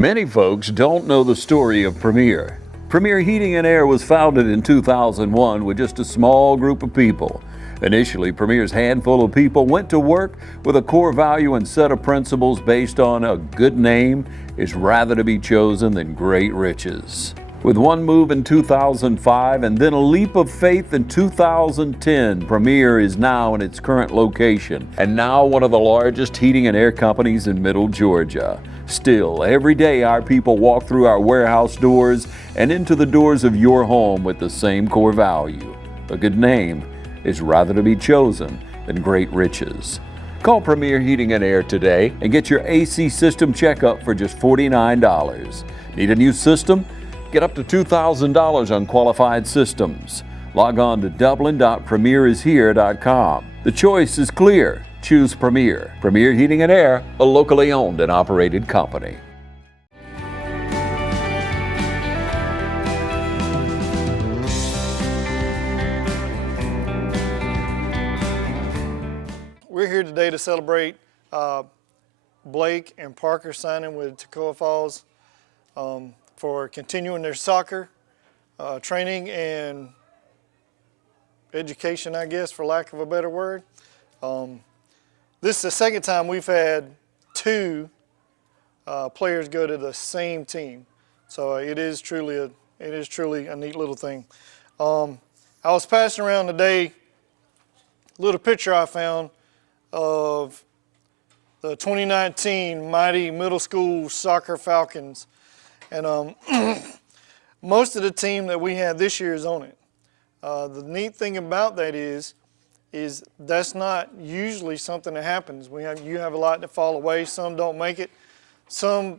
Many folks don't know the story of Premier. Premier Heating and Air was founded in 2001 with just a small group of people. Initially, Premier's handful of people went to work with a core value and set of principles based on a good name is rather to be chosen than great riches. With one move in 2005 and then a leap of faith in 2010, Premier is now in its current location and now one of the largest heating and air companies in Middle Georgia. Still, every day our people walk through our warehouse doors and into the doors of your home with the same core value. A good name is rather to be chosen than great riches. Call Premier Heating and Air today and get your AC system checkup for just $49. Need a new system? Get up to $2,000 on qualified systems. Log on to dublin.premierishere.com. The choice is clear. Choose Premier. Premier Heating and Air, a locally owned and operated company. We're here today to celebrate Blake and Parker signing with Toccoa Falls for continuing their soccer training and education, I guess, for lack of a better word. This is the second time we've had two players go to the same team, so it is truly a neat little thing. I was passing around today a little picture I found of the 2019 Mighty Middle School Soccer Falcons. And most of the team that we had this year is on it. The neat thing about that is that's not usually something that happens. You have a lot that fall away. Some don't make it. Some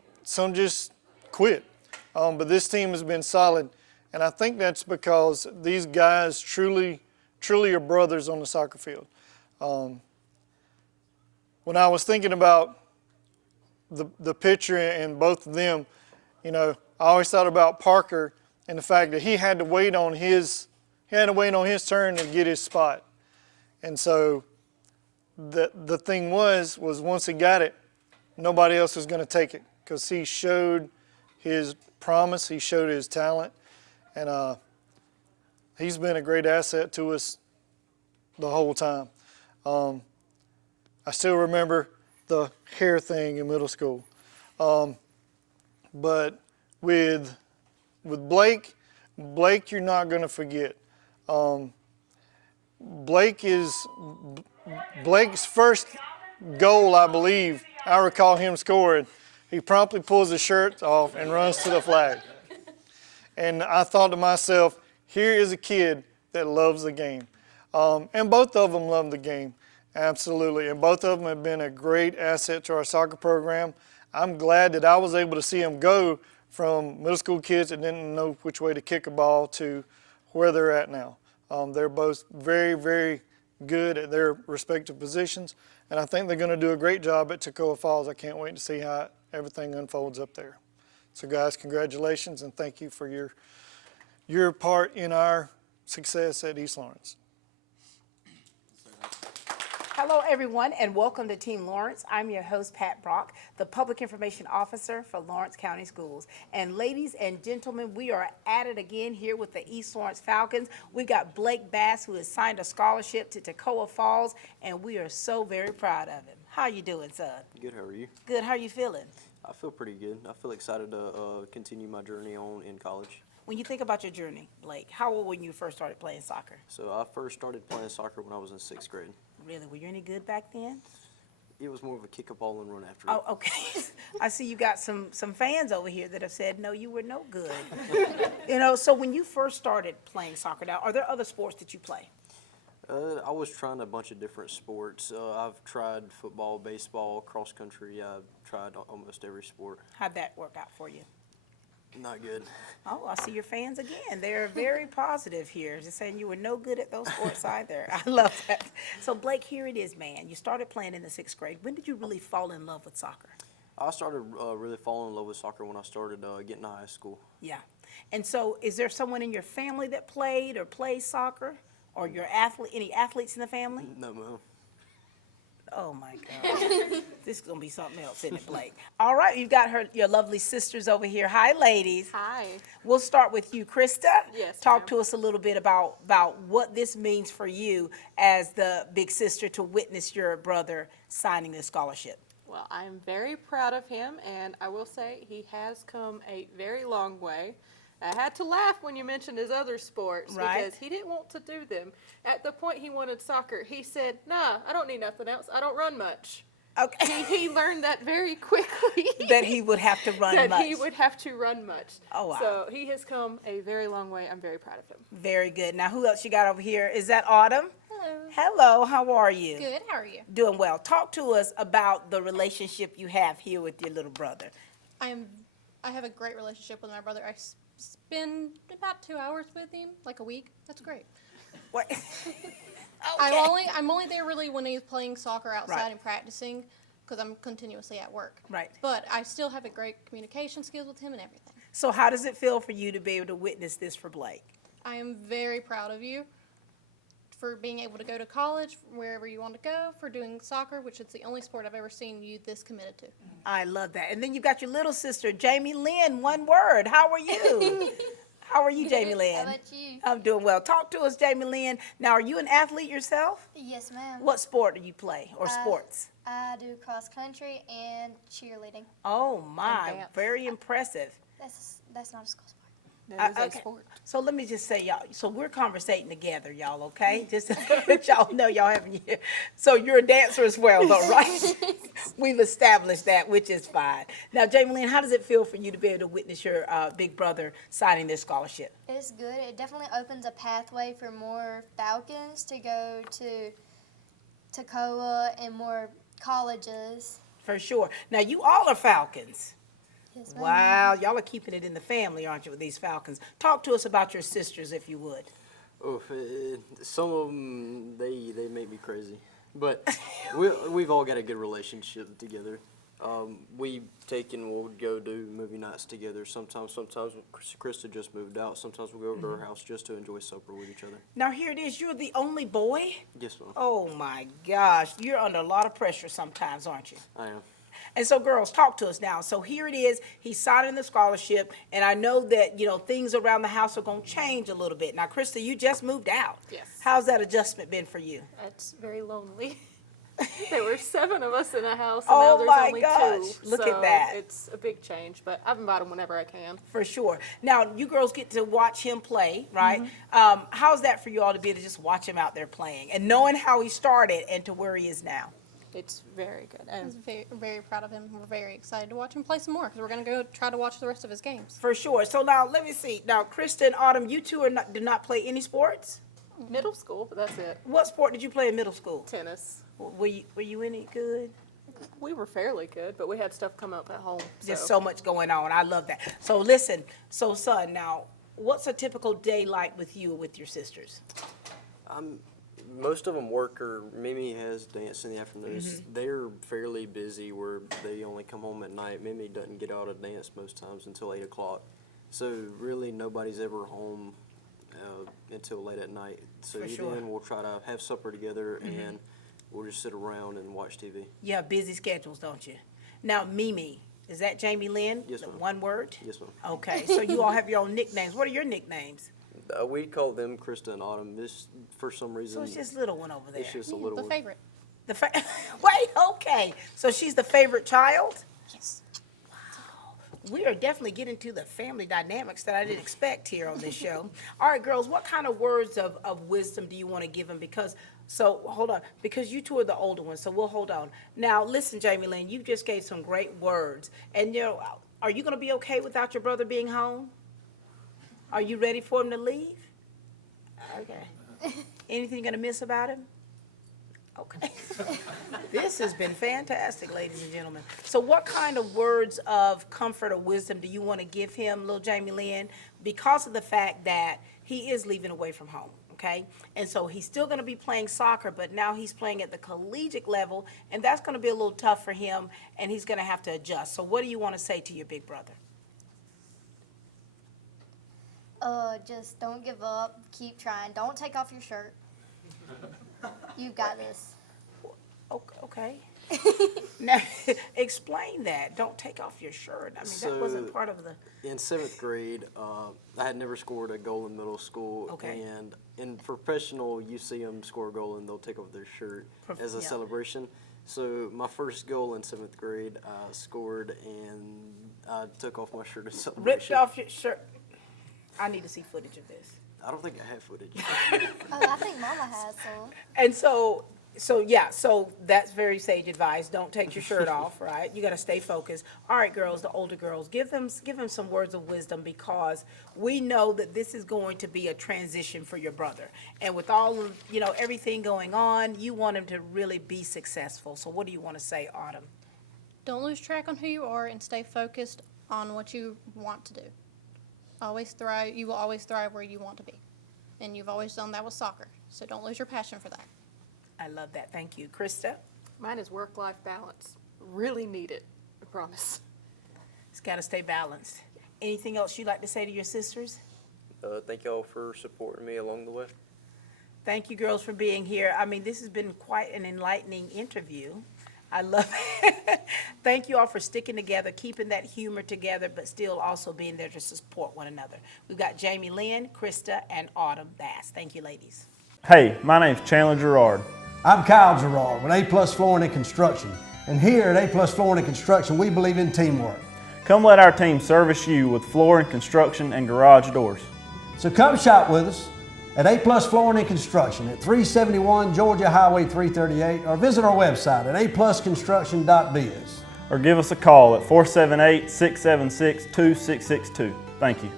just quit. But this team has been solid, and I think that's because these guys truly are brothers on the soccer field. When I was thinking about the picture and both of them, you know, I always thought about Parker and the fact that he had to wait on his turn to get his spot. And so the thing was once he got it, nobody else was going to take it because he showed his promise, he showed his talent, and he's been a great asset to us the whole time. I still remember the hair thing in middle school. But with Blake, you're not going to forget. Blake's first goal, I believe, I recall him scoring. He promptly pulls his shirt off and runs to the flag. And I thought to myself, here is a kid that loves the game. And both of them love the game, absolutely. And both of them have been a great asset to our soccer program. I'm glad that I was able to see them go from middle school kids that didn't know which way to kick a ball to where they're at now. They're both very, very good at their respective positions, and I think they're going to do a great job at Toccoa Falls. I can't wait to see how everything unfolds up there. So guys, congratulations, and thank you for your part in our success at East Lawrence. Hello, everyone, and welcome to Team Lawrence. I'm your host, Pat Brock, the Public Information Officer for Lawrence County Schools. And ladies and gentlemen, we are at it again here with the East Lawrence Falcons. We got Blake Bass, who has signed a scholarship to Toccoa Falls, and we are so very proud of him. How you doing, son? Good, how are you? Good, how are you feeling? I feel pretty good. I feel excited to continue my journey on in college. When you think about your journey, Blake, how old were you first started playing soccer? So I first started playing soccer when I was in 6th grade. Really? Were you any good back then? It was more of a kick a ball and run after it. Oh, okay. I see you got some fans over here that have said, no, you were no good. You know, so when you first started playing soccer, now, are there other sports that you play? I was trying a bunch of different sports. I've tried football, baseball, cross country. I've tried almost every sport. How'd that work out for you? Not good. Oh, I see your fans again. They're very positive here, just saying you were no good at those sports either. I love that. So, Blake, here it is, man. You started playing in the 6th grade. When did you really fall in love with soccer? I started really falling in love with soccer when I started getting to high school. Yeah. And so, is there someone in your family that played or plays soccer? Or your athlete? Any athletes in the family? No, ma'am. Oh my God. This is gonna be something else, isn't it, Blake? All right, you've got your lovely sisters over here. Hi, ladies. Hi. We'll start with you, Krista. Yes, Talk ma'am. to us a little bit about what this means for you as the big sister to witness your brother signing this scholarship. Well, I'm very proud of him, and I will say he has come a very long way. I had to laugh when you mentioned his other sports Right. because he didn't want to do them. At the point he wanted soccer, he said, "Nah, I don't need nothing else. I don't run much." Okay. He learned that very quickly. That he would have to run that much. he would have to run much. Oh, wow. So he has come a very long way. I'm very proud of him. Very good. Now, who else you got over here? Is that Autumn? Hello. Hello, how are you? Good. How are you? Doing well. Talk to us about the relationship you have here with your little brother. I have a great relationship with my brother. I spend about 2 hours with him, like a week. That's great. What? I'm only there really when he's playing soccer outside Right. and practicing, because I'm continuously at work. Right. But I still have a great communication skills with him and everything. So how does it feel for you to be able to witness this for Blake? I am very proud of you for being able to go to college wherever you want to go, for doing soccer, which is the only sport I've ever seen you this committed to. I love that. And then you've got your little sister, Jamie Lynn, one word. How are you? How are you, Jamie Lynn? How about you? I'm doing well. Talk to us, Jamie Lynn. Now, are you an athlete yourself? Yes, ma'am. What sport do you play or sports? I do cross country and cheerleading. Oh, my. dance. Very impressive. That's not a school sport. That is a Okay. sport. So let me just say, y'all, so we're conversating together, y'all, okay? Just to let y'all know y'all having here. So you're a dancer as well, though, right? We've established that, which is fine. Now, Jamie Lynn, how does it feel for you to be able to witness your big brother signing this scholarship? It's good. It definitely opens a pathway for more Falcons to go to Toccoa and more colleges. For sure. Now, you all are Falcons. Yes, ma'am. Wow, y'all are keeping it in the family, aren't you, with these Falcons? Talk to us about your sisters, if you would. Oh, some of them, they make me crazy. But we've all got a good relationship together. We take and we'll go do movie nights together. Sometimes Krista just moved out. Sometimes we'll go over to her house just to enjoy supper with each other. Now, here it is. You're the only boy? Yes, ma'am. Oh, my gosh. You're under a lot of pressure sometimes, aren't you? I am. And so, girls, talk to us now. So here it is. He's signing the scholarship, and I know that, you know, things around the house are going to change a little bit. Now, Krista, you just moved out. Yes. How's that adjustment been for you? It's very lonely. There were 7 of us in the house, and Oh now my there's only gosh, 2. look at So that. It's a big change, but I've invited him whenever I can. For sure. Now, you girls get to watch him play, right? How's that for you all to be able to just watch him out there playing and knowing how he started and to where he is now? It's very good. I And was very, very proud of him. We're very excited to watch him play some more, because we're going to go try to watch the rest of his games. For sure. So now, let me see. Now, Krista and Autumn, you two do not play any sports? middle school, but that's it. What sport did you play in middle school? Tennis. Were you any good? We were fairly good, but we had stuff come up at home. Just so much going on. I love that. So listen, so son, now, what's a typical day like with you and with your sisters? Most of them work, or Mimi has dance in the afternoons. They're fairly busy where they only come home at night. Mimi doesn't get out of dance most times until 8 o'clock. So really nobody's ever home until late at night. So For sure. then we'll try to have supper together and we'll just sit around and watch TV. You have busy schedules, don't you? Now, Mimi, is that Jamie Lynn? Yes, ma'am. One word? Yes, ma'am. Okay, so you all have your own nicknames. What are your nicknames? We call them Krista and Autumn. This, for some reason, So it's just little one over there. it's just a Yeah, little the one. favorite. Wait, okay. So she's the favorite child? Yes. We are definitely getting to the family dynamics that I didn't expect here on this show. All right, girls, what kind of words of wisdom do you want to give them? Hold on, because you two are the older ones, so we'll hold on. Now, listen, Jamie Lynn, you just gave some great words. And, you know, are you going to be okay without your brother being home? Are you ready for him to leave? Okay. Anything you're going to miss about him? Okay. This has been fantastic, ladies and gentlemen. So what kind of words of comfort or wisdom do you want to give him, little Jamie Lynn, because of the fact that he is leaving away from home, okay? And so he's still going to be playing soccer, but now he's playing at the collegiate level, and that's going to be a little tough for him, and he's going to have to adjust. So what do you want to say to your big brother? Just don't give up. Keep trying. Don't take off your shirt. You got this. Okay. Now, explain that. Don't take off your shirt. I mean, that wasn't So- part of the. In 7th grade, I had never scored a goal in middle school. Okay. And in professional, you see them score a goal and they'll take off their shirt as a Yeah. celebration. So my first goal in 7th grade, I scored and I took off my shirt as a celebration. Ripped off your shirt. I need to see footage of this. I don't think I have footage. Oh, I think Mama has some. And so that's very sage advice. Don't take your shirt off, right? You got to stay focused. All right, girls, the older girls, give them some words of wisdom, because we know that this is going to be a transition for your brother. And with all of, everything going on, you want him to really be successful. So what do you want to say, Autumn? Don't lose track on who you are and stay focused on what you want to do. Always thrive. You will always thrive where you want to be. And you've always done that with soccer. So don't lose your passion for that. I love that. Thank you. Krista? Mine is work-life balance. Really need it, I promise. It's got to stay balanced. Anything else you'd like to say to your sisters? Thank y'all for supporting me along the way. Thank you, girls, for being here. I mean, this has been quite an enlightening interview. I love it. Thank you all for sticking together, keeping that humor together, but still also being there to support one another. We've got Jamie Lynn, Krista, and Autumn Bass. Thank you, ladies. Hey, my name's Chandler Gerard. I'm Kyle Gerard with A+ Flooring and Construction. And here at A+ Flooring and Construction, we believe in teamwork. Come let our team service you with flooring, construction, and garage doors. So come shop with us at A+ Flooring and Construction at 371 Georgia Highway 338, or visit our website at aplusconstruction.biz. Or give us a call at 478-676-2662. Thank you.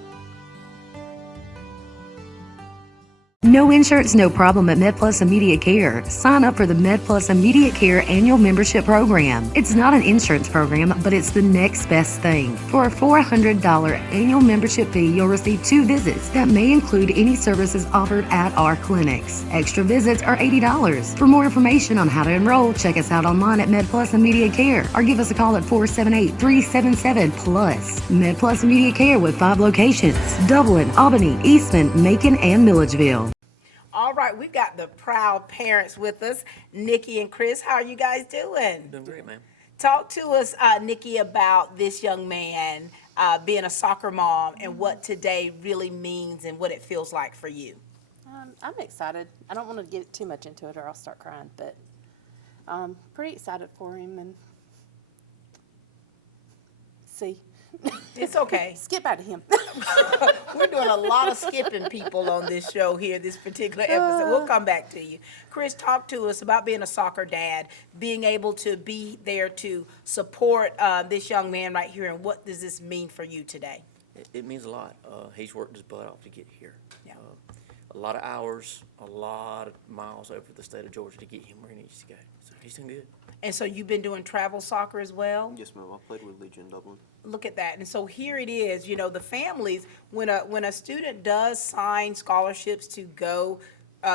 No insurance, no problem at MedPlus Immediate Care. Sign up for the MedPlus Immediate Care annual membership program. It's not an insurance program, but it's the next best thing. For a $400 annual membership fee, you'll receive 2 visits that may include any services offered at our clinics. Extra visits are $80. For more information on how to enroll, check us out online at MedPlus Immediate Care or give us a call at 478-377-PLUS. MedPlus Immediate Care with 5 locations: Dublin, Albany, Eastman, Macon, and Milledgeville. All right, we've got the proud parents with us, Nikki and Chris. How are you guys doing? Doing great, man. Talk to us, Nikki, about this young man being a soccer mom and what today really means and what it feels like for you. I'm excited. I don't want to get too much into it or I'll start crying, but pretty excited for him. And see. It's okay. Skip out of him. We're doing a lot of skipping people on this show here, this particular episode. We'll come back to you. Chris, talk to us about being a soccer dad, being able to be there to support this young man right here, and what does this mean for you today? It means a lot. He's worked his butt off to get here. Yeah. A lot of hours, a lot of miles over the state of Georgia to get him where he needs to go. So he's doing good. And so you've been doing travel soccer as well? Yes, ma'am. I played with Legion Dublin. Look at that. And so here it is, the families, when a student does sign scholarships to go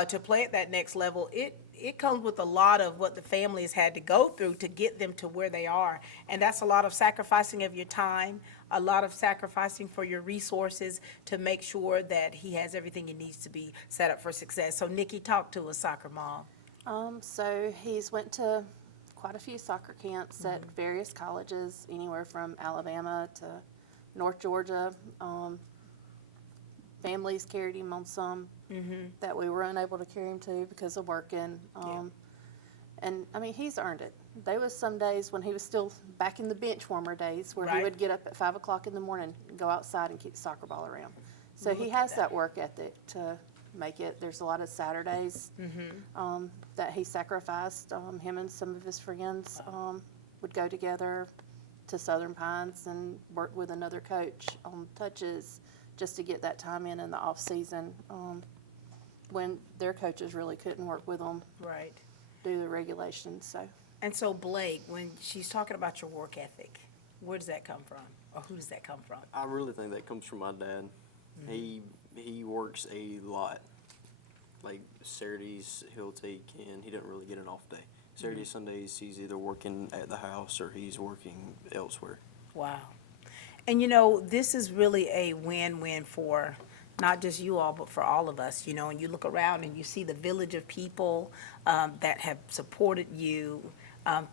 to play at that next level, it comes with a lot of what the family has had to go through to get them to where they are. And that's a lot of sacrificing of your time, a lot of sacrificing for your resources to make sure that he has everything he needs to be set up for success. So Nikki, talk to us, soccer mom. So he's went to quite a few soccer camps at various colleges, anywhere from Alabama to North Georgia. Families carried him on some that we were unable to carry him to because of working. And I mean, he's earned it. There was some days when he was still back in the bench warmer days where he would get up at 5 o'clock in the morning and go outside and kick the soccer ball around. So he has that work ethic to make it. There's a lot of Saturdays that he sacrificed. Him and some of his friends would go together to Southern Pines and work with another coach on touches just to get that time in the off season when their coaches really couldn't work with them. Right. Do the regulations. And so Blake, when she's talking about your work ethic, where does that come from? Or who does that come from? I really think that comes from my dad. He works a lot. Like Saturdays he'll take, and he doesn't really get an off day. Saturdays, Sundays he's either working at the house or he's working elsewhere. Wow. And this is really a win-win for not just you all, but for all of us, and you look around and you see the village of people that have supported you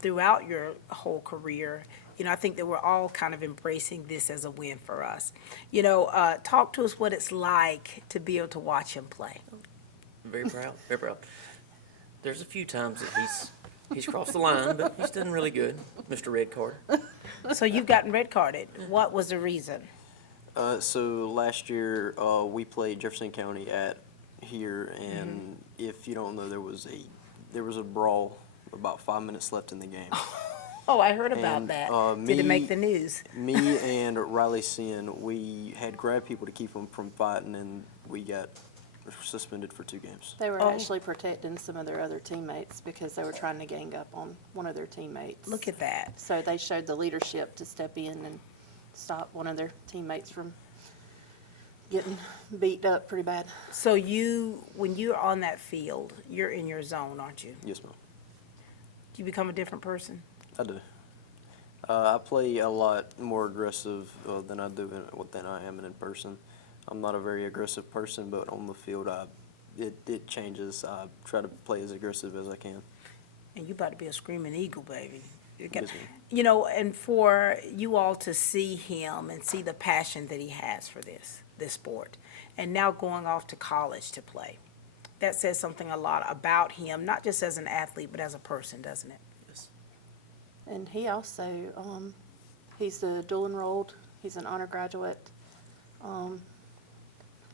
throughout your whole career. I think that we're all kind of embracing this as a win for us. Talk to us what it's like to be able to watch him play. Very proud, very proud. There's a few times that he's crossed the line, but he's done really good, Mr. Red Card. So you've gotten red carded. What was the reason? So last year we played Jefferson County at here, and if you don't know, there was a brawl about 5 minutes left in the game. Oh, I heard about And, that. me, Did it make the news? Me and Riley Sin, we had grabbed people to keep them from fighting, and we got suspended for 2 games. They were actually protecting some of their other teammates because they were trying to gang up on one of their teammates. Look at that. So they showed the leadership to step in and stop one of their teammates from getting beat up pretty bad. So when you're on that field, you're in your zone, aren't you? Yes, ma'am. Do you become a different person? I do. I play a lot more aggressive than I am in person. I'm not a very aggressive person, but on the field, it changes. I try to play as aggressive as I can. And you about to be a screaming eagle, baby. Yes, ma'am. And for you all to see him and see the passion that he has for this sport, and now going off to college to play, that says something a lot about him, not just as an athlete, but as a person, doesn't it? Yes. And he also, he's a dual enrolled, he's an honor graduate.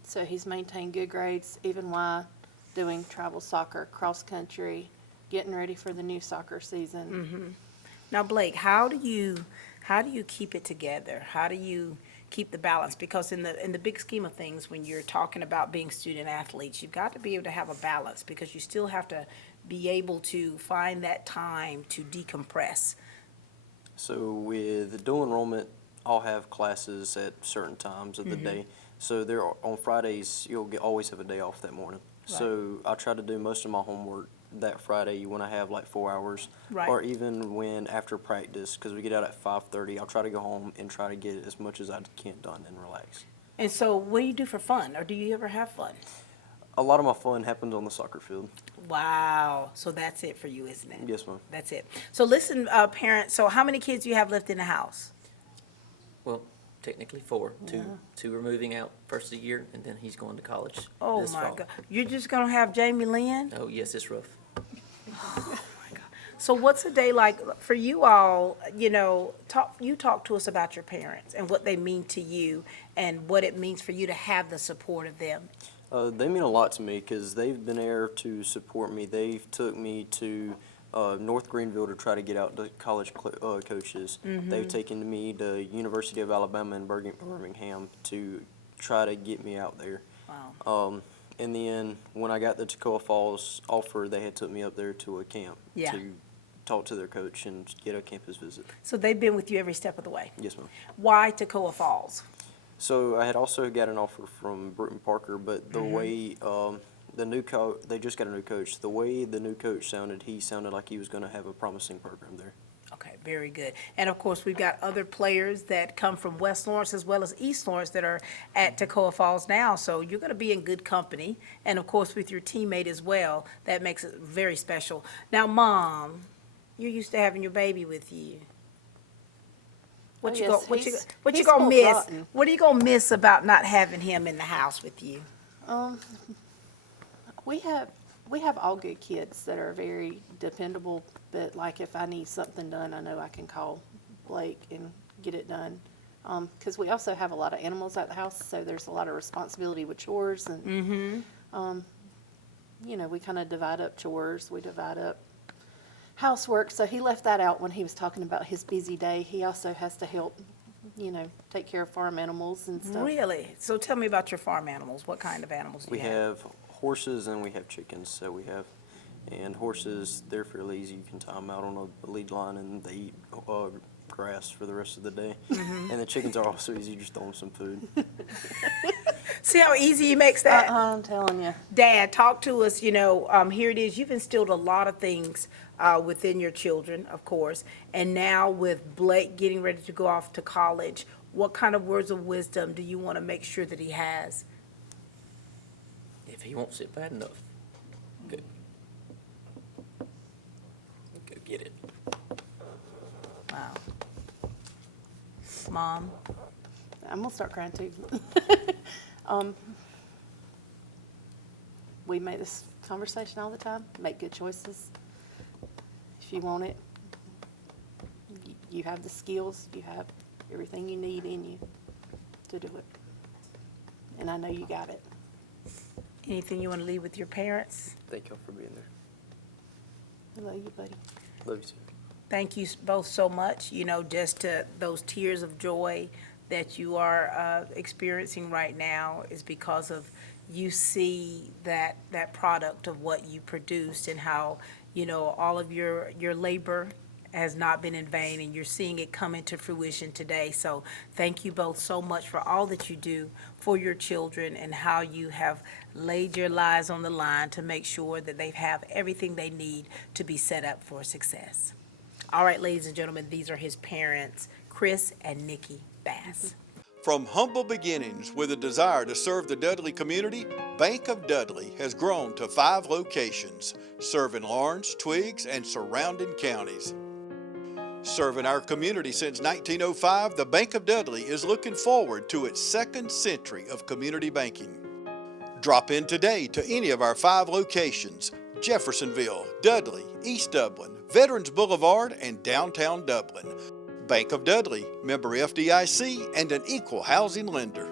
So he's maintained good grades even while doing travel soccer, cross country, getting ready for the new soccer season. Now, Blake, how do you keep it together? How do you keep the balance? Because in the big scheme of things, when you're talking about being student athletes, you've got to be able to have a balance because you still have to be able to find that time to decompress. So with the dual enrollment, I'll have classes at certain times of the day. So on Fridays, you'll always have a day off that morning. Right. So I try to do most of my homework that Friday when I have like 4 hours, Right. or even when after practice, because we get out at 5:30. I'll try to go home and try to get as much as I can done and relax. And so what do you do for fun, or do you ever have fun? A lot of my fun happens on the soccer field. Wow. So that's it for you, isn't it? Yes, ma'am. That's it. So listen, parents, so how many kids do you have left in the house? Well, technically 4. Two are moving out first of the year, and then he's going to college Oh, this my fall. God. You're just going to have Jamie Lynn? Oh, yes, it's rough. So what's a day like for you all? Talk to us about your parents and what they mean to you and what it means for you to have the support of them. They mean a lot to me because they've been there to support me. They've took me to North Greenville to try to get out to college coaches. They've taken me to University of Alabama in Birmingham to try to get me out there. Wow. And then when I got the Toccoa Falls offer, they had took me up there to a camp to talk to their coach and get a campus visit. So they've been with you every step of the way. Yes, ma'am. Why Toccoa Falls? So I had also got an offer from Bruton Parker, but the way the new coach, they just got a new coach. The way the new coach sounded, he sounded like he was going to have a promising program there. Okay, very good. And of course, we've got other players that come from West Lawrence as well as East Lawrence that are at Toccoa Falls now. So you're going to be in good company. And of course, with your teammate as well, that makes it very special. Now, Mom, you're used to having your baby with you. What you yes, gonna he's miss? rotten. What are you gonna miss about not having him in the house with you? We have all good kids that are very dependable, but like if I need something done, I know I can call Blake and get it done. Because we also have a lot of animals at the house, so there's a lot of responsibility with chores and we kind of divide up chores. We divide up housework. So he left that out when he was talking about his busy day. He also has to help, take care of farm animals and stuff. Really? So tell me about your farm animals. What kind of animals do We you have? have horses and we have chickens. And horses, they're fairly easy. You can tie them out on a lead line and they eat grass for the rest of the day. And the chickens are also easy. You just throw them some food. See how easy he makes that? I'm telling you. Dad, talk to us. Here it is. You've instilled a lot of things within your children, of course. And now with Blake getting ready to go off to college, what kind of words of wisdom do you want to make sure that he has? if he won't sit bad enough, go get it. Wow. Mom? I'm gonna start crying too. We make this conversation all the time. Make good choices. If you want it, you have the skills. You have everything you need in you to do it. And I know you got it. Anything you want to leave with your parents? Thank y'all for being there. I love you, buddy. Love you too. Thank you both so much, just to those tears of joy that you are experiencing right now is because of you see that product of what you produced and how, all of your labor has not been in vain, and you're seeing it come into fruition today. So thank you both so much for all that you do for your children and how you have laid your lives on the line to make sure that they have everything they need to be set up for success. All right, ladies and gentlemen, these are his parents, Chris and Nikki Bass. From humble beginnings with a desire to serve the Dudley community, Bank of Dudley has grown to 5 locations, serving Lawrence, Twiggs, and surrounding counties. Serving our community since 1905, the Bank of Dudley is looking forward to its 2nd century of community banking. Drop in today to any of our 5 locations: Jeffersonville, Dudley, East Dublin, Veterans Boulevard, and downtown Dublin. Bank of Dudley, member FDIC, and an equal housing lender.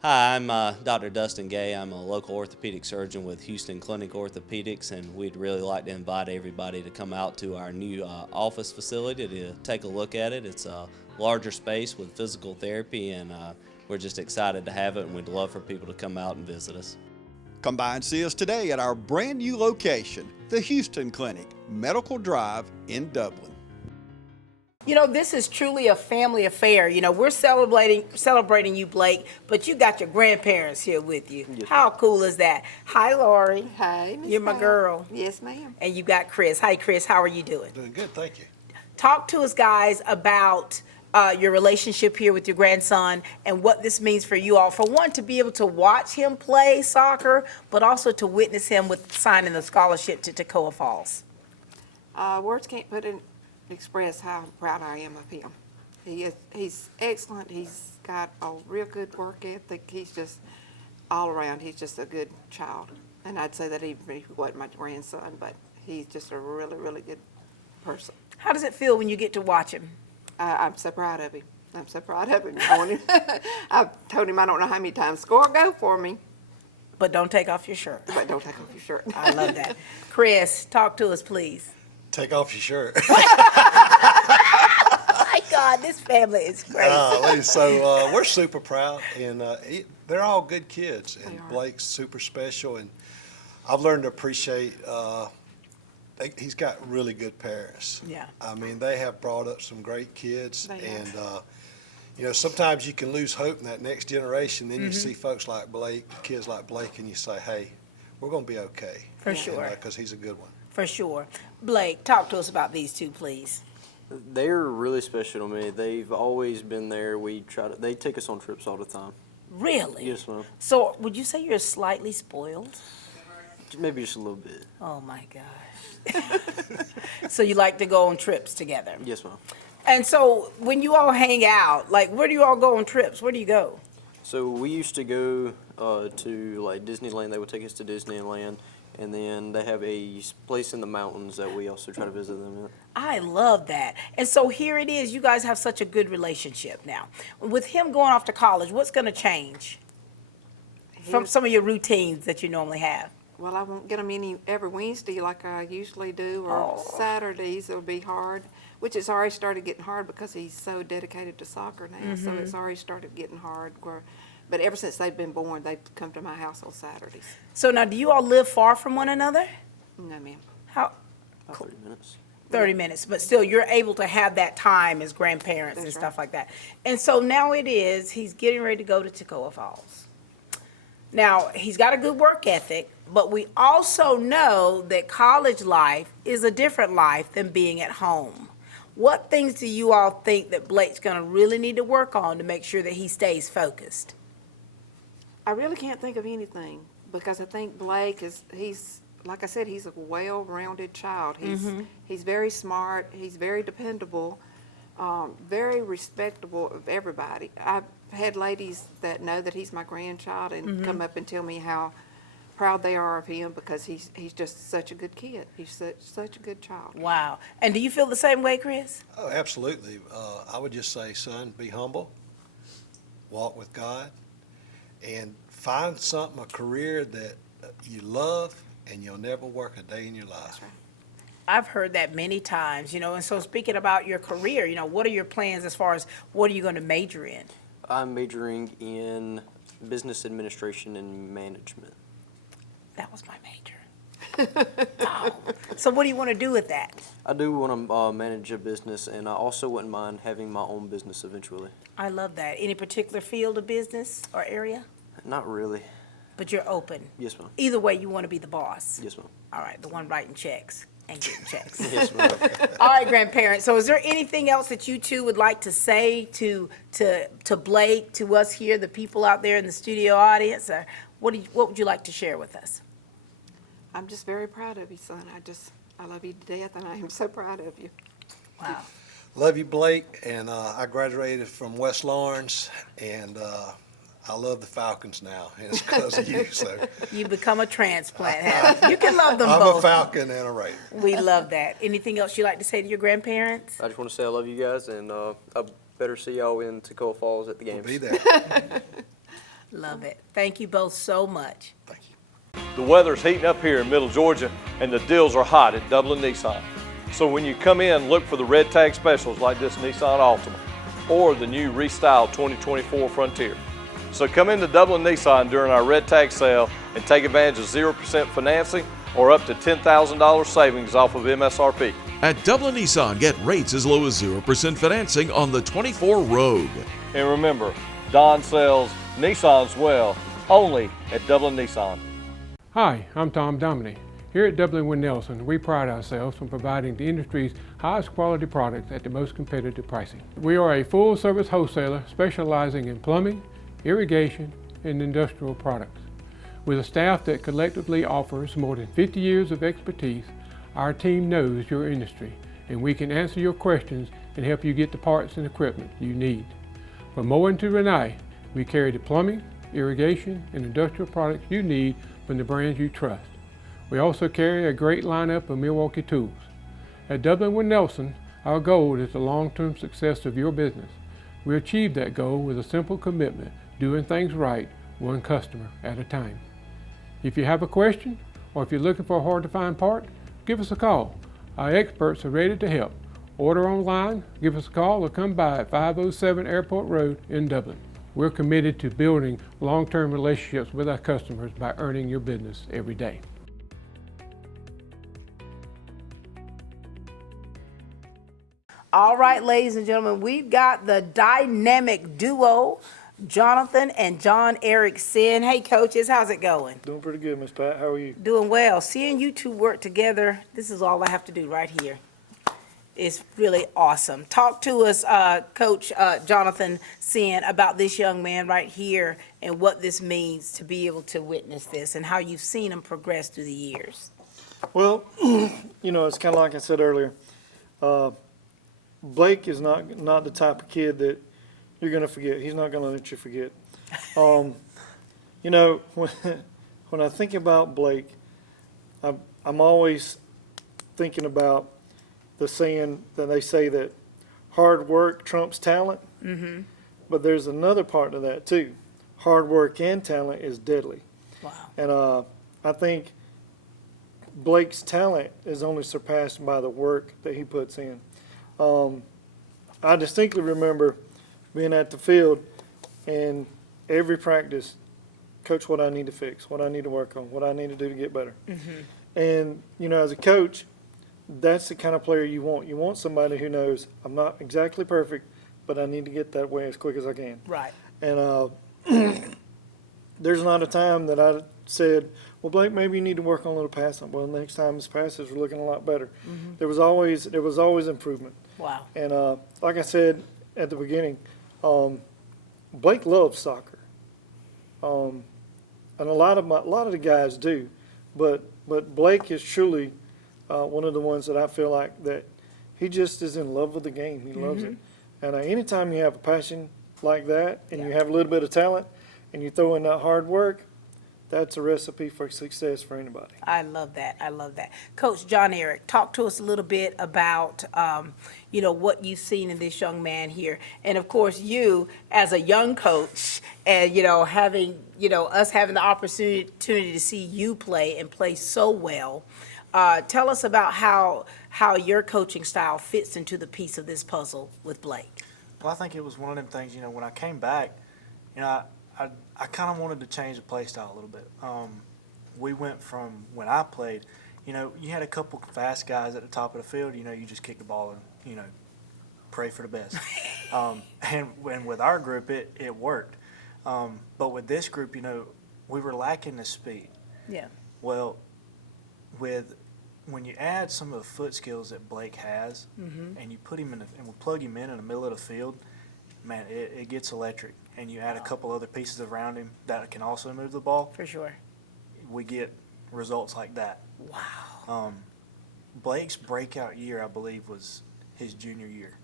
Hi, I'm Dr. Dustin Gay. I'm a local orthopedic surgeon with Houston Clinic Orthopedics, and we'd really like to invite everybody to come out to our new office facility to take a look at it. It's a larger space with physical therapy, and we're just excited to have it, and we'd love for people to come out and visit us. Come by and see us today at our brand new location, the Houston Clinic, Medical Drive in Dublin. This is truly a family affair. We're celebrating you, Blake, but you got your grandparents here with you. Yes, How cool is that? Hi, Lori. Hi, Miss You're my Pat. girl. Yes, ma'am. And you got Chris. Hi, Chris. How are you doing? Doing good, thank you. Talk to us, guys, about your relationship here with your grandson and what this means for you all. For one, to be able to watch him play soccer, but also to witness him with signing the scholarship to Toccoa Falls. Words can't express how proud I am of him. He's excellent. He's got a real good work ethic. He's just all around. He's just a good child. And I'd say that even if he wasn't my grandson, but he's just a really, really good person. How does it feel when you get to watch him? I'm so proud of him. I'm so proud of him. I've told him I don't know how many times, score a go for me. But don't take off your shirt. But don't take off your shirt. I love that. Chris, talk to us, please. Take off your shirt. My God, this family is crazy. So we're super proud, and they're all good kids, and Blake's super special, and I've learned to appreciate he's got really good parents. Yeah. I mean, they have brought up some great kids, They and sometimes you can lose hope in that next generation. Then you Mm-hmm. see folks like Blake, kids like Blake, and you say, hey, we're going to be okay. For sure. Because he's a good one. For sure. Blake, talk to us about these two, please. They're really special to me. They've always been there. They take us on trips all the time. Really? Yes, ma'am. So would you say you're slightly spoiled? Maybe just a little bit. Oh, my gosh. So you like to go on trips together? Yes, ma'am. And so when you all hang out, like, where do you all go on trips? Where do you go? So we used to go to like Disneyland. They would take us to Disneyland, and then they have a place in the mountains that we also try to visit them at. I love that. And so here it is. You guys have such a good relationship now. With him going off to college, what's going to change from some of your routines that you normally have? Well, I won't get them every Wednesday like I usually do, or Saturdays it'll be hard, which it's already started getting hard because he's so dedicated to soccer now. So it's already started getting hard. But ever since they've been born, they've come to my house on Saturdays. So now, do you all live far from one another? No, ma'am. How? About 30 minutes. 30 minutes, but still you're able to have that time as grandparents and That's stuff right. like that. And so now he's getting ready to go to Toccoa Falls. Now, he's got a good work ethic, but we also know that college life is a different life than being at home. What things do you all think that Blake's going to really need to work on to make sure that he stays focused? I really can't think of anything because I think Blake he's like I said, he's a well-rounded child. He's very smart. He's very dependable, very respectable of everybody. I've had ladies that know that he's my grandchild and come up and tell me how proud they are of him because he's just such a good kid. He's such a good child. Wow. And do you feel the same way, Chris? Oh, absolutely. I would just say, son, be humble, walk with God, and find something, a career that you love, and you'll never work a day in your life. That's right. I've heard that many times, and so speaking about your career, what are your plans as far as what are you going to major in? I'm majoring in business administration and management. That was my major. Wow. So what do you want to do with that? I do want to manage a business, and I also wouldn't mind having my own business eventually. I love that. Any particular field of business or area? Not really. But you're open. Yes, ma'am. Either way, you want to be the boss. Yes, ma'am. All right, the one writing checks and getting checks. Yes, ma'am. All right, grandparents. So is there anything else that you two would like to say to Blake, to us here, the people out there in the studio audience? Or what would you like to share with us? I'm just very proud of you, son. I love you to death, and I am so proud of you. Wow. Love you, Blake, and I graduated from West Lawrence, and I love the Falcons now, and it's because of you. So You become a transplant, haven't you? You can love them I'm both. a Falcon and a Raider. We love that. Anything else you'd like to say to your grandparents? I just want to say I love you guys, and I better see y'all in Toccoa Falls at the games. We'll be there. Love it. Thank you both so much. Thank you. The weather's heating up here in Middle Georgia, and the deals are hot at Dublin Nissan. So when you come in, look for the red tag specials like this Nissan Altima or the new restyled 2024 Frontier. So come into Dublin Nissan during our red tag sale and take advantage of 0% financing or up to $10,000 savings off of MSRP. At Dublin Nissan, get rates as low as 0% financing on the 24 Rogue. And remember, Don sells Nissans well, only at Dublin Nissan. Hi, I'm Tom Dominy. Here at Dublin Wind Nelson, we pride ourselves on providing the industry's highest quality products at the most competitive pricing. We are a full-service wholesaler specializing in plumbing, irrigation, and industrial products. With a staff that collectively offers more than 50 years of expertise, our team knows your industry, and we can answer your questions and help you get the parts and equipment you need. From Moen to Renee, we carry the plumbing, irrigation, and industrial products you need from the brands you trust. We also carry a great lineup of Milwaukee tools. At Dublin Wind Nelson, our goal is the long-term success of your business. We achieve that goal with a simple commitment, doing things right, one customer at a time. If you have a question, or if you're looking for a hard-to-find part, give us a call. Our experts are ready to help. Order online, give us a call, or come by at 507 Airport Road in Dublin. We're committed to building long-term relationships with our customers by earning your business every day. All right, ladies and gentlemen, we've got the dynamic duo, Jonathan and John Erickson. Hey, coaches, how's it going? Doing pretty good, Miss Pat. How are you? Doing well. Seeing you two work together, this is all I have to do right here. It's really awesome. Talk to us, Coach Jonathan Sen, about this young man right here and what this means to be able to witness this and how you've seen him progress through the years. Well, it's kind of like I said earlier. Blake is not the type of kid that you're going to forget. He's not going to let you forget. When I think about Blake, I'm always thinking about the saying that they say that hard work trumps talent. Mm-hmm. But there's another part to that too. Hard work and talent is deadly. Wow. And I think Blake's talent is only surpassed by the work that he puts in. I distinctly remember being at the field and every practice, coach, what I need to fix, what I need to work on, what I need to do to get better. Mm-hmm. And, as a coach, that's the kind of player you want. You want somebody who knows I'm not exactly perfect, but I need to get that way as quick as I can. Right. And there's not a time that I said, well, Blake, maybe you need to work on a little passing. Well, next time his passes were looking a lot better. Mm-hmm. There was always improvement. Wow. And like I said at the beginning, Blake loves soccer. and a lot of the guys do, but Blake is truly one of the ones that I feel like that he just is in love with the game. He loves it, and anytime you have a passion like that, and you have a little bit of talent, and you throw in that hard work, that's a recipe for success for anybody. I love that. I love that. Coach John Eric, talk to us a little bit about, what you've seen in this young man here. And of course, you as a young coach and, having, us having the opportunity to see you play and play so well. Tell us about how your coaching style fits into the piece of this puzzle with Blake. Well, I think it was one of them things, when I came back, I kind of wanted to change the play style a little bit. We went from when I played, you had a couple fast guys at the top of the field, you just kick the ball and, pray for the best. And with our group, it worked. But with this group, we were lacking the speed. Yeah. Well, when you add some of the foot skills that Blake has, and you put him and we plug him in the middle of the field, man, it gets electric. And you add a couple other pieces around him that can also move the ball. For sure. We get results like that. Wow. Blake's breakout year, I believe, was his junior year.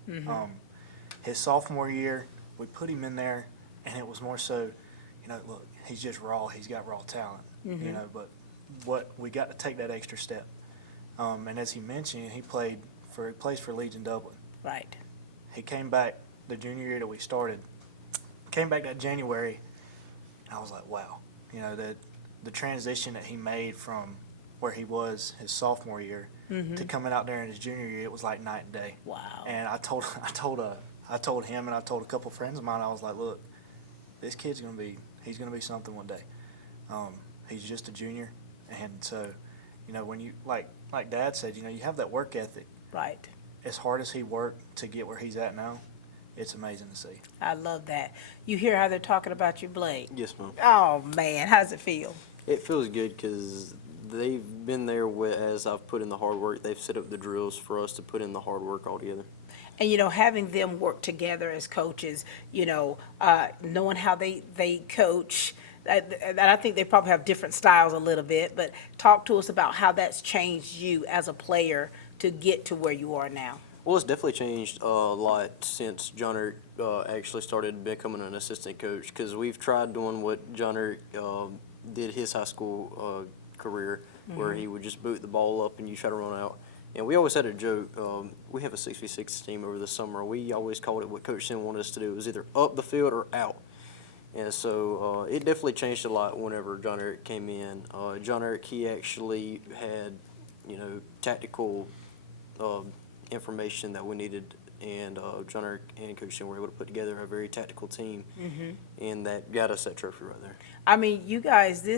His sophomore year, we put him in there, and it was more so, look, he's just raw. He's got raw talent, but what we got to take that extra step. And as he mentioned, he plays for Legion Dublin. Right. He came back the junior year that we started. Came back that January, and I was like, wow, the transition that he made from where he was his sophomore year to coming out there in his junior year, it was like night and day. Wow. And I told him and I told a couple friends of mine, I was like, look, this kid's he's gonna be something one day. He's just a junior, and so, when you like Dad said, you have that work ethic. Right. As hard as he worked to get where he's at now, it's amazing to see. I love that. You hear how they're talking about you, Blake? Yes, ma'am. Oh, man. How does it feel? It feels good because they've been there as I've put in the hard work. They've set up the drills for us to put in the hard work all together. And, having them work together as coaches, knowing how they coach, and I think they probably have different styles a little bit, but talk to us about how that's changed you as a player to get to where you are now. Well, it's definitely changed a lot since John Eric actually started becoming an assistant coach, because we've tried doing what John Eric did his high school career, where he would just boot the ball up and you try to run out. And we always had a joke. We have a 6v6 team over the summer. We always called it what Coach Sim wanted us to do. It was either up the field or out. And so it definitely changed a lot whenever John Eric came in. John Eric, he actually had, tactical information that we needed, and John Eric and Coach Sim were able to put together a very tactical team, and that got us that trophy right there. I mean, you guys,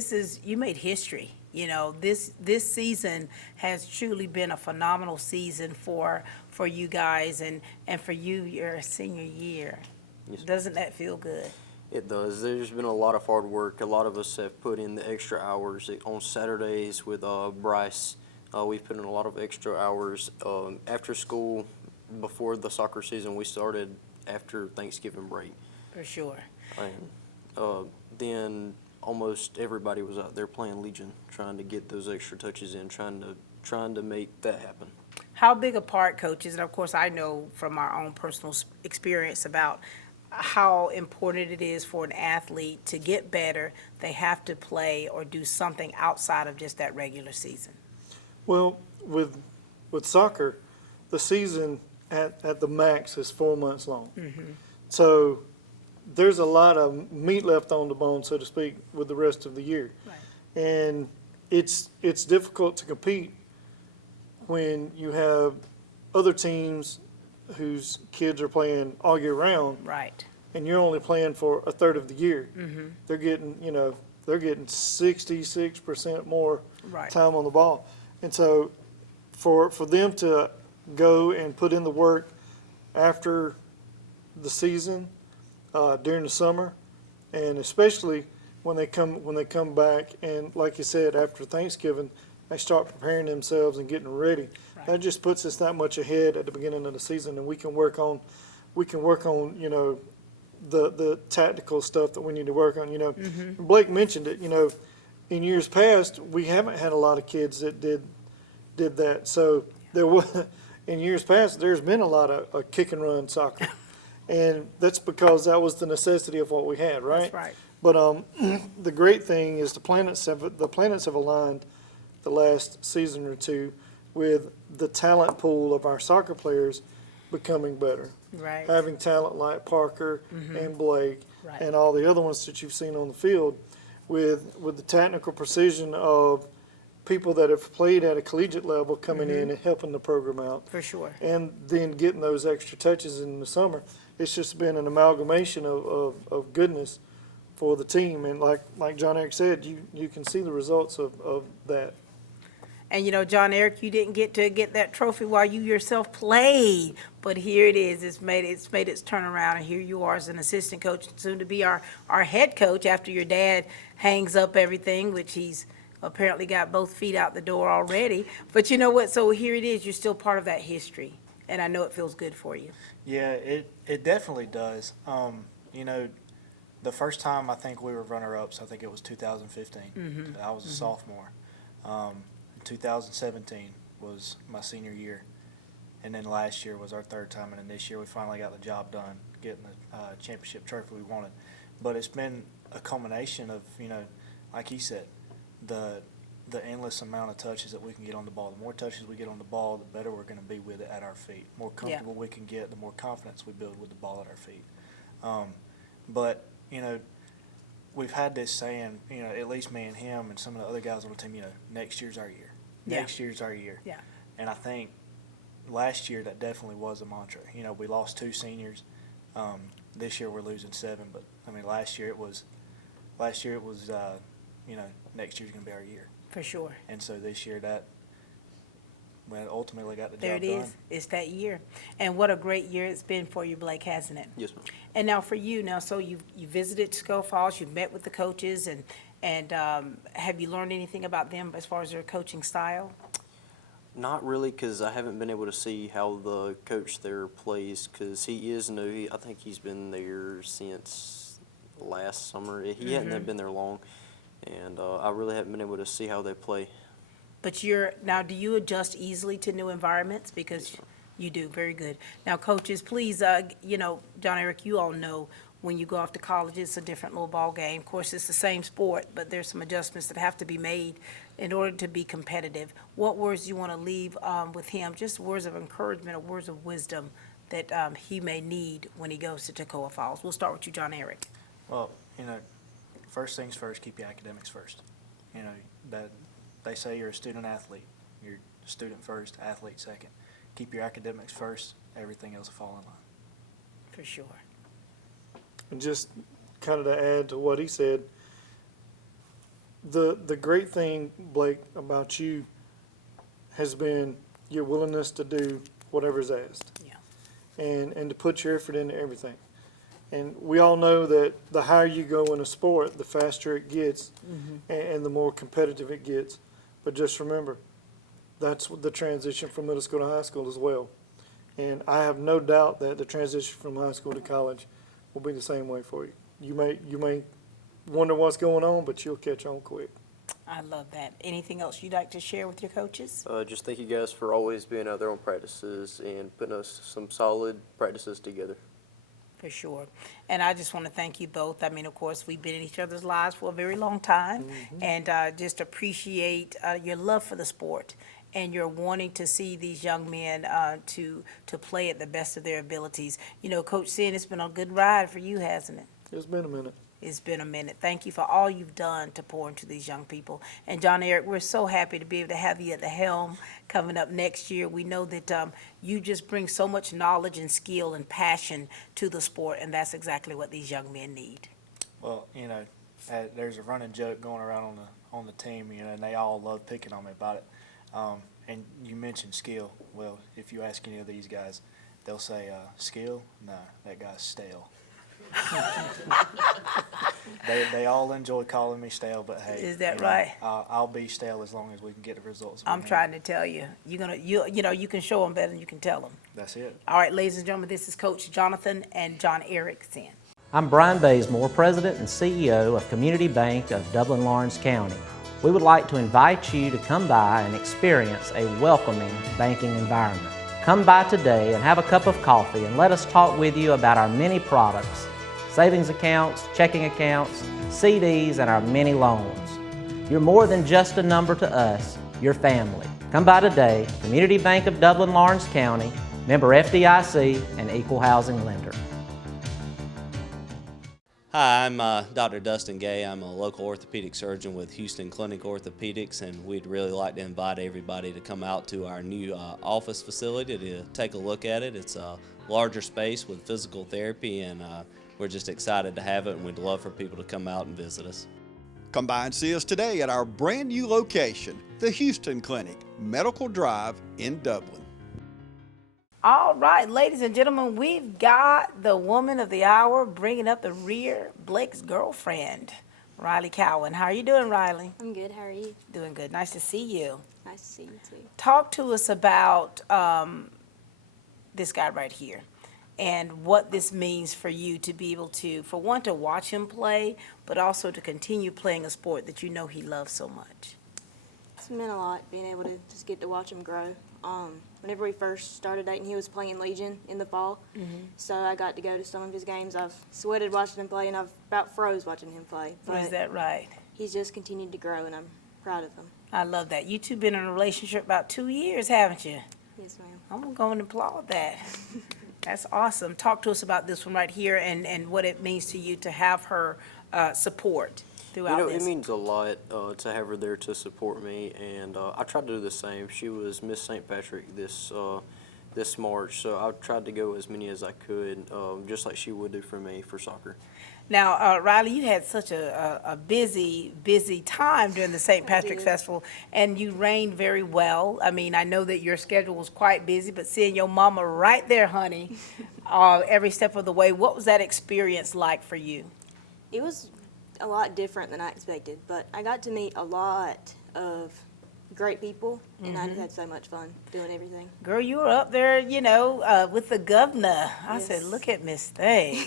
you made history. This season has truly been a phenomenal season for you guys and for you, your senior year. Yes. Doesn't that feel good? It does. There's been a lot of hard work. A lot of us have put in the extra hours on Saturdays with Bryce. We've put in a lot of extra hours after school. Before the soccer season, we started after Thanksgiving break. For sure. And then almost everybody was out there playing Legion, trying to get those extra touches in, trying to make that happen. How big a part, coaches, and of course I know from our own personal experience about how important it is for an athlete to get better, they have to play or do something outside of just that regular season. Well, with soccer, the season at the max is 4 months long. So there's a lot of meat left on the bone, so to speak, with the rest of the year. Right. And it's difficult to compete when you have other teams whose kids are playing all year round. Right. And you're only playing for a third of the year. They're getting 66% more time on the ball. And so for them to go and put in the work after the season, during the summer, and especially when they come back, and like you said, after Thanksgiving, they start preparing themselves and getting ready. Right. That just puts us that much ahead at the beginning of the season, and we can work on the tactical stuff that we need to work on. Blake mentioned it. in years past, we haven't had a lot of kids that did that. So there was, in years past, there's been a lot of kick and run soccer. And that's because that was the necessity of what we had, right? That's right. But the great thing is the planets have aligned the last season or two with the talent pool of our soccer players becoming better. Right. Having talent like Parker and Blake Right. and all the other ones that you've seen on the field, with the technical precision of people that have played at a collegiate level coming in and helping the program out. For sure. And then getting those extra touches in the summer. It's just been an amalgamation of goodness for the team. And like John Eric said, you can see the results of that. And you know, John Eric, you didn't get to get that trophy while you yourself played, but here it is. It's made its turnaround, and here you are as an assistant coach, soon to be our head coach after your dad hangs up everything, which he's apparently got both feet out the door already. But you know what? So here it is. You're still part of that history, and I know it feels good for you. Yeah, it definitely does. You know, the first time I think we were runner-ups, I think it was 2015. I was a sophomore. 2017 was my senior year, and then last year was our third time, and then this year we finally got the job done, getting the championship trophy we wanted. But it's been a culmination of, you know, like he said, the endless amount of touches that we can get on the ball. The more touches we get on the ball, the better we're going to be with it at our feet. The more comfortable we can get, the more confidence we build with the ball at our feet. But, you know, we've had this saying, you know, at least me and him and some of the other guys on the team, you know, next year's our year. Yeah. Next year's our year. Yeah. And I think last year that definitely was a mantra. You know, we lost 2 seniors. This year we're losing 7, but I mean last year it was you know, next year's going to be our year. For sure. And so this year we ultimately got the There job it done. is. It's that year. And what a great year it's been for you, Blake, hasn't it? Yes, ma'am. And now for you, so you visited Toccoa Falls, you've met with the coaches, and have you learned anything about them as far as their coaching style? Not really, because I haven't been able to see how the coach there plays, because he is new. I think he's been there since last summer. He hadn't been there long, and I really haven't been able to see how they play. But do you adjust easily to new environments? Because you do, very good. Now, coaches, please, you know, John Eric, you all know when you go off to college, it's a different little ball game. Of course, it's the same sport, but there's some adjustments that have to be made in order to be competitive. What words do you want to leave with him? Just words of encouragement or words of wisdom that he may need when he goes to Toccoa Falls. We'll start with you, John Eric. Well, you know, first things first, keep your academics first. You know, that they say you're a student athlete. You're student first, athlete second. Keep your academics first, everything else will fall in line. For sure. And just kind of to add to what he said, the great thing, Blake, about you has been your willingness to do whatever's asked. Yeah. And to put your effort into everything. And we all know that the higher you go in a sport, the faster it gets and the more competitive it gets. But just remember, that's the transition from middle school to high school as well. And I have no doubt that the transition from high school to college will be the same way for you. You may wonder what's going on, but you'll catch on quick. I love that. Anything else you'd like to share with your coaches? Just thank you guys for always being out there on practices and putting us some solid practices together. For sure. And I just want to thank you both. I mean, of course, we've been in each other's lives for a very long time, and just appreciate your love for the sport and your wanting to see these young men to play at the best of their abilities. You know, Coach Sin, it's been a good ride for you, hasn't it? It's been a minute. It's been a minute. Thank you for all you've done to pour into these young people. And John Eric, we're so happy to be able to have you at the helm coming up next year. We know that you just bring so much knowledge and skill and passion to the sport, and that's exactly what these young men need. Well, you know, there's a running joke going around on the team, you know, and they all love picking on me about it. And you mentioned skill. Well, if you ask any of these guys, they'll say, skill? No, that guy's stale. They all enjoy calling me stale, but hey, is that right? I'll be stale as long as we can get the results. I'm trying to tell you, you know, you can show them better than you can tell them. That's it. All right, ladies and gentlemen, this is Coach Jonathan and John Erickson. I'm Brian Bazemore, President and CEO of Community Bank of Dublin-Lawrence County. we would like to invite you to come by and experience a welcoming banking environment. Come by today and have a cup of coffee and let us talk with you about our many products, savings accounts, checking accounts, CDs, and our many loans. You're more than just a number to us, you're family. Come by today, Community Bank of Dublin, Lawrence County, member FDIC, and equal housing lender. Hi, I'm Dr. Dustin Gay. I'm a local orthopedic surgeon with Houston Clinic Orthopedics, and we'd really like to invite everybody to come out to our new office facility to take a look at it. It's a larger space with physical therapy, and we're just excited to have it, and we'd love for people to come out and visit us. Come by and see us today at our brand new location, the Houston Clinic, Medical Drive in Dublin. All right, ladies and gentlemen, we've got the woman of the hour bringing up the rear, Blake's girlfriend, Riley Cowan. How are you doing, Riley? I'm good. How are you? Doing good. Nice to see you. Nice to see you too. Talk to us about this guy right here and what this means for you to be able to, for one, to watch him play, but also to continue playing a sport that you know he loves so much. It's meant a lot being able to just get to watch him grow. Whenever we first started dating, he was playing Legion in the fall, so I got to go to some of his games. I've sweated watching him play, and I've about froze watching him play. But is that right? He's just continued to grow, and I'm proud of him. I love that. You two been in a relationship about 2 years, haven't you? Yes, ma'am. I'm going to go and applaud that. That's awesome. Talk to us about this one right here and what it means to you to have her support throughout this. It means a lot to have her there to support me, and I tried to do the same. She was Miss St. Patrick this March, so I tried to go as many as I could, just like she would do for me for soccer. Now, Riley, you had such a busy time during the St. Patrick Festival, and you reigned very well. I mean, I know that your schedule was quite busy, but seeing your mama right there, honey, every step of the way, what was that experience like for you? It was a lot different than I expected, but I got to meet a lot of great people, and I just had so much fun doing everything. Girl, you were up there, with the governor. I said, look at Miss Thing.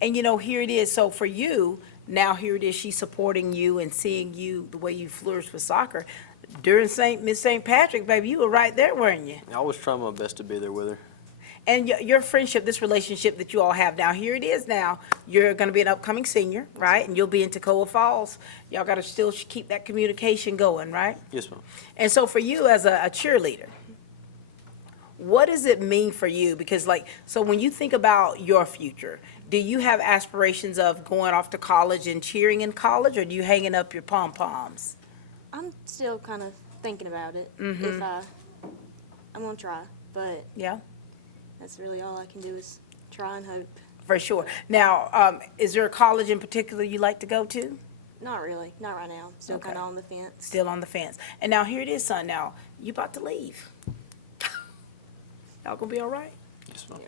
And, here it is. So for you, now here it is, she's supporting you and seeing you, the way you flourished with soccer. During Miss St. Patrick, baby, you were right there, weren't you? I was trying my best to be there with her. And your friendship, this relationship that you all have now, here it is now. You're going to be an upcoming senior, right? And you'll be in Toccoa Falls. Y'all got to still keep that communication going, right? Yes, ma'am. And so for you as a cheerleader, what does it mean for you? Because so when you think about your future, do you have aspirations of going off to college and cheering in college, or do you hanging up your pom-poms? I'm still kind of thinking about it. I'm going to try, but yeah, that's really all I can do is try and hope. For sure. Now, is there a college in particular you like to go to? Not really. Not right now. Still kind of on the fence. Still on the fence. And now here it is, son. Now, you about to leave. Y'all gonna be all right? Yes, ma'am.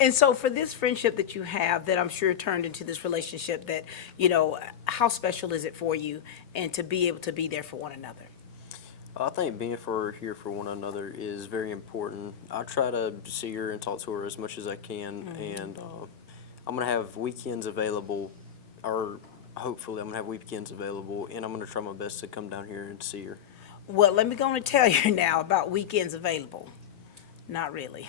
And so for this friendship that you have that I'm sure turned into this relationship that, how special is it for you and to be able to be there for one another? I think being here for one another is very important. I try to see her and talk to her as much as I can, and I'm going to have weekends available, or hopefully I'm going to have weekends available, and I'm going to try my best to come down here and see her. Well, let me go and tell you now about weekends available. Not really.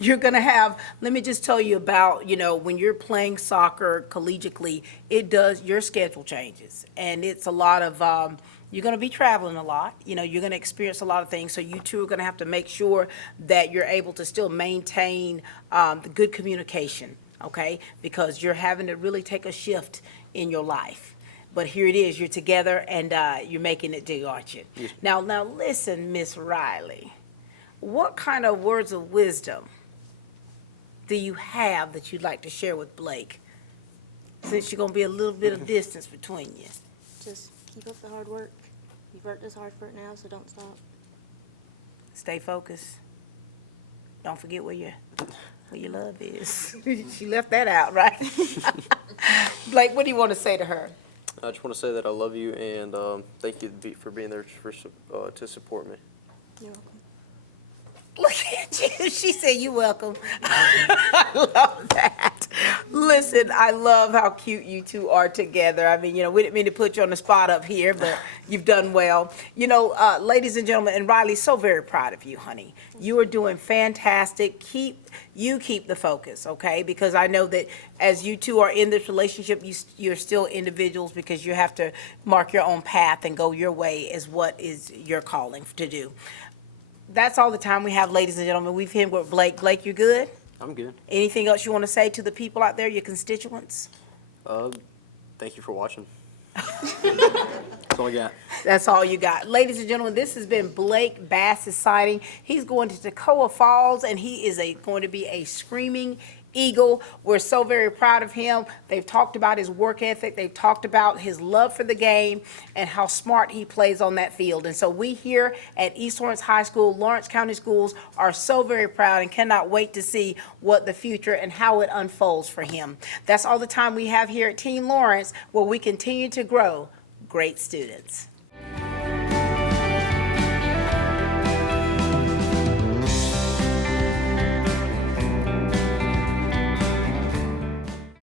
You're going to have, let me just tell you about, when you're playing soccer collegiately, your schedule changes, and it's a lot of, you're going to be traveling a lot. You're going to experience a lot of things. So you two are going to have to make sure that you're able to still maintain the good communication, okay? Because you're having to really take a shift in your life. But here it is. You're together, and you're making it do, aren't you? Yes. Now listen, Miss Riley. What kind of words of wisdom do you have that you'd like to share with Blake? Since you're going to be a little bit of distance between you. Just keep up the hard work. You've worked this hard for it now, so don't stop. Stay focused. Don't forget where your love is. She left that out, right? Blake, what do you want to say to her? I just want to say that I love you, and thank you for being there to support me. You're welcome. Look at you. She said, "You're welcome." I love that. Listen. Listen, I love how cute you two are together. I mean, we didn't mean to put you on the spot up here, but you've done well. Ladies and gentlemen, and Riley, so very proud of you, honey. You are doing fantastic. Keep the focus, okay? Because I know that as you two are in this relationship, you're still individuals because you have to mark your own path and go your way is what is your calling to do. That's all the time we have, ladies and gentlemen. We've hit with Blake. Blake, you good? I'm good. Anything else you want to say to the people out there, your constituents? Thank you for watching. That's all I got. That's all you got. Ladies and gentlemen, this has been Blake Bass's signing. He's going to Toccoa Falls, and he is going to be a screaming Eagle. We're so very proud of him. They've talked about his work ethic. They've talked about his love for the game and how smart he plays on that field. And so we here at East Lawrence High School, Lawrence County Schools, are so very proud and cannot wait to see what the future and how it unfolds for him. That's all the time we have here at Team Lawrence, where we continue to grow great students.